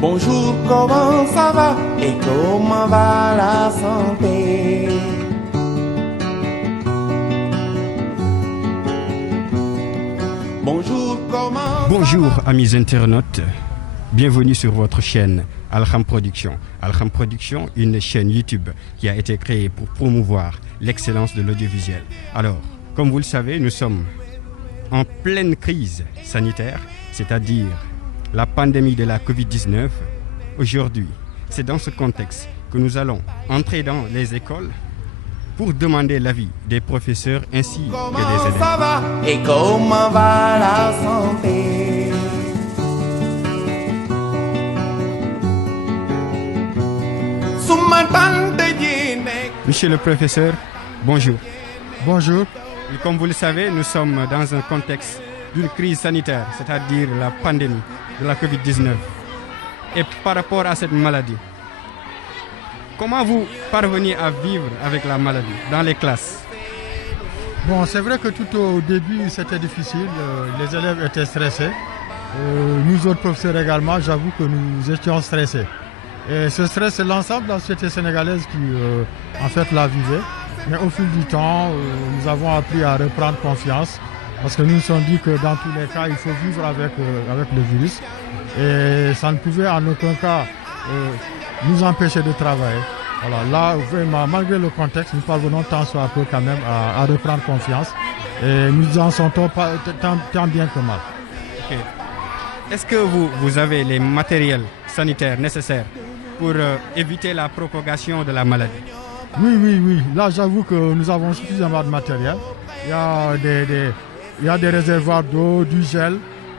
Bonjour, comment ça va et comment va la santé? Bonjour amis internautes, bienvenue sur votre chaîne Alham Production. Alham Production, une chaîne YouTube qui a été créée pour promouvoir l'excellence de l'audiovisuel. Alors, comme vous le savez, nous sommes en pleine crise sanitaire, c'est-à-dire la pandémie de la Covid-19. Aujourd'hui, c'est dans ce contexte que nous allons entrer dans les écoles pour demander l'avis des professeurs ainsi que des élèves. Ça va et comment va la santé? Monsieur le professeur, bonjour. Bonjour. Et comme vous le savez, nous sommes dans un contexte d'une crise sanitaire, c'est-à-dire la pandémie de la Covid-19. Et par rapport à cette maladie, comment vous parvenez à vivre avec la maladie dans les classes? Bon, c'est vrai que tout au début, c'était difficile. Les élèves étaient stressés. Nous autres professeurs également, j'avoue que nous étions stressés. Et ce stress, c'est l'ensemble de la société sénégalaise qui, en fait, la vivait. Mais au fil du temps, nous avons appris à reprendre confiance. Parce que nous nous sommes dit que dans tous les cas, il faut vivre avec le virus. Et ça ne pouvait en aucun cas nous empêcher de travailler. Voilà, là, vraiment, malgré le contexte, nous parvenons tant soit peu quand même à reprendre confiance. Et nous en sortons tant bien que mal. Okay. Est-ce que vous avez les matériels sanitaires nécessaires pour éviter la propagation de la maladie? Oui. Là, j'avoue que nous avons suffisamment de matériel. Il y a des réservoirs d'eau, du gel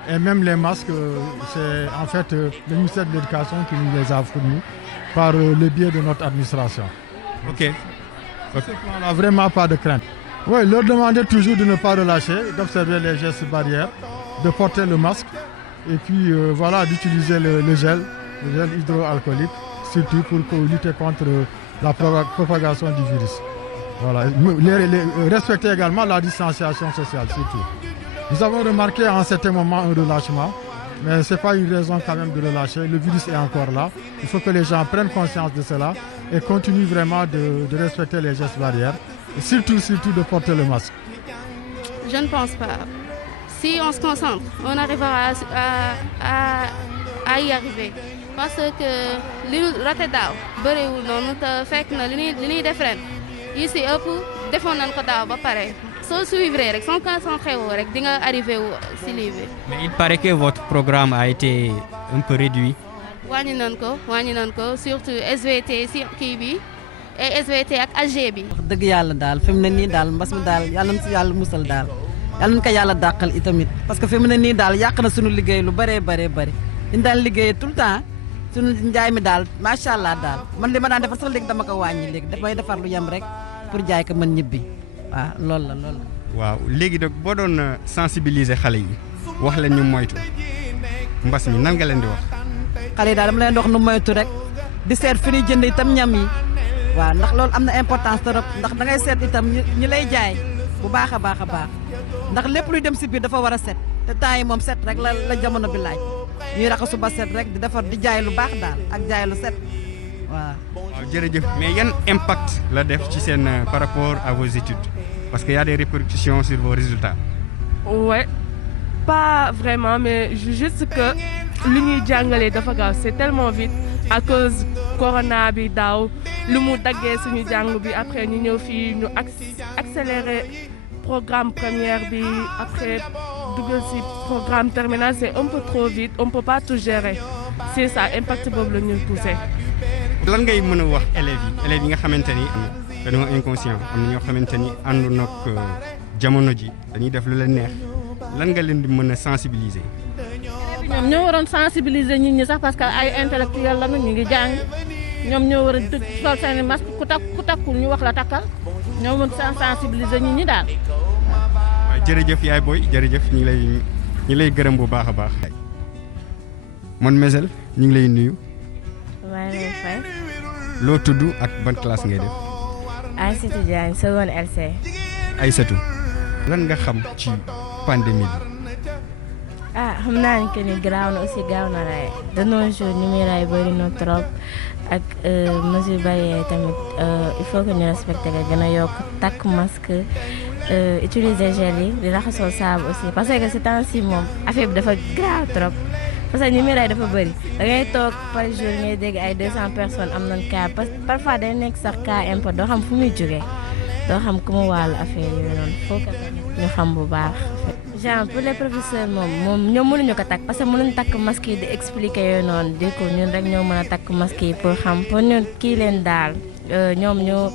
et même les masques. C'est en fait le ministère de l'Éducation qui nous les a fournis par le biais de notre administration. Ok. On n'a vraiment pas de crainte. Oui, leur demander toujours de ne pas relâcher, d'observer les gestes barrières, de porter le masque et puis voilà, d'utiliser le gel hydroalcoolique, surtout pour lutter contre la propagation du virus. Voilà. Respecter également la distanciation sociale, surtout. Nous avons remarqué à un certain moment un relâchement, mais ce n'est pas une raison quand même de relâcher. Le virus est encore là. Il faut que les gens prennent conscience de cela et continuent vraiment de respecter les gestes barrières, et surtout de porter le masque. Je ne pense pas. Si on se concentre, on arrivera à y arriver. Parce que li ñu raté daaw bëriwul noonu te fekk na li ñuy def ren yi si ëpp defoon nañ ko daaw ba pare soo suivre rek soo concentré woo rek di nga arrivé wu si lii bi. Mais il paraît que votre programme a été un peu réduit. wàññi nañ ko surtout SVT si kii bi et SVT ak AG bi. wax dëgg yàlla daal fi mu ne nii daal mbas mi daal yàlla na si yàlla musal daal yàlla na ko yàlla dàqal itamit parce que fi mu ne nii daal yàq na suñu liggéey lu bëree ñu daan liggéey tout le temps. suñu njaay mi daal macha allah daal man li ma daan defar sax léegi dama ko wàññi léegi damay defar lu yem rek pour jaay ko mën ñibbi waaw loolu la. waaw léegi nag boo doon sensibiliser xale yi wax leen ñu moytu mbas mi nan nga leen di wax. xale yi daal dama leen di wax nu moytu rek di seet fi ñuy jënd itam ñam yi waaw ndax loolu am na importance trop ndax da ngay seet itam ñi lay jaay bu baax a baax ndax lépp luy dem si biir dafa war a set te temps yi moom set rek la jamono bi laaj. ñuy raxasu ba set rek di defar di jaay lu baax daal ak jaay lu set waaw. jërëjëf mais yan impact la def ci seen par rapport à vos études parce qu'il y a des répercussions sur vos résultats. Ouais, pas vraiment mais juste que li ñuy jàngalee dafa gaaw c'est tellement vite à cause corona bi daaw lu mu daggee suñu jàng bi après ñu ñëw fii ñu accélérer programme première bi après. Double si programme terminal c'est un peu trop vite on peut pas tout gérer c'est ça impact boobu la ñuy poussé. lan ngay mën a wax élèves yi nga xamante ni dañoo inconscient am na ñoo xamante ni àndu nag jamono ji dañuy def lu leen neex lan nga leen di mën a sensibiliser. ñoom ñoo waroon sensibiliser nit ñi sax parce que ay intellectuel la ñu ngi jàng ñoom ñoo war a sol seen masque ku takkul ñu wax la takkal ñoo mën sensibiliser nit ñi daal. jërëjëf yaay booy jërëjëf ñu ngi lay gërëm bu baax a baax. man Mesel ñu ngi lay nuyu. maa ngi lay fay. loo tudd ak ban classe ngay def. Aïssatou Diagne seconde LC. Aïssatou lan nga xam ci pandémie bi. xam naa ni que ni garaaw na aussi gaaw na rey de nos jours ni muy rey bëri na trop ak mesure barrière tamit il faut que ñu respecté nga gën a yokk takk masque utiliser gel yi di raxasoo saabu aussi parce que ce temps-ci moom affaire bi dafa grave trop parce que ni muy rey dafa bëri da ngay toog par jour ngay dégg ay 200 personnes am nañ cas parce que parfois day nekk sax cas import doo xam fu muy jógee doo xam ku mu wàllu affaire yooyu noonu faut que ñu xam bu baax. genre pour les professeurs moom ñoom mënuñu ko takk parce que mënuñu takk masque yi di expliquer yooyu noonu di ko ñun rek ñoo mën a takk masque yi pour xam pour ñun kii leen daal ñoom ñoo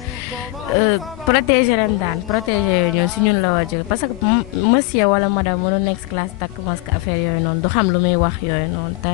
protéger leen daal protéger yooyu ñoom si ñun la war a jóge parce que monsieur wala madame mënu nekk si classe takk masque affaire yooyu noonu du xam lu muy wax yooyu noonu te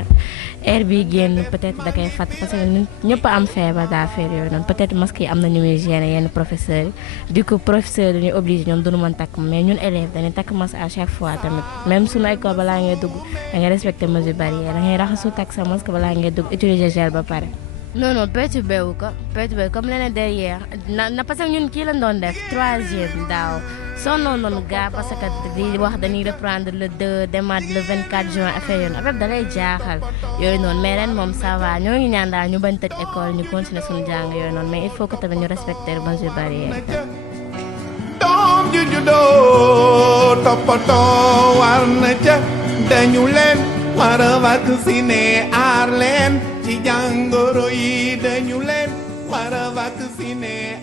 air bi génn peut-être da koy fàtt parce que ñun ñëpp am feebar daa affaire yooyu noonu peut-être masque yi am na ñu muy gêner yenn professeurs yi du coup professeur dañuy obligé ñoom duñu mën takk mais ñun élèves dañuy takk masque à chaque fois tamit même suñu école balaa ngay dugg da ngay respecter mesure barrière da ngay raxasu takk sa masque balaa ngay dugg utiliser gel ba pare. non perturbé wu ko perturbé comme l'année dernière na parce que ñun kii lañ doon def 3e daaw sonnoon noonu gaa parce que di wax dañuy reprendre le 2 demaat le 24 juin affaire yoon affaire da lay jaaxal yooyu noonu mais ren moom ça va ñoo ngi ñaan daal ñu bañ tëj école ñu continuer suñu jàng yooyu noonu mais il faut que tamit ñu respecter mesure barrière. doom ju juddoo toppatoo war na ca dañu leen war a vacciner aar leen ci jàngoro yi dañu leen war a vacciner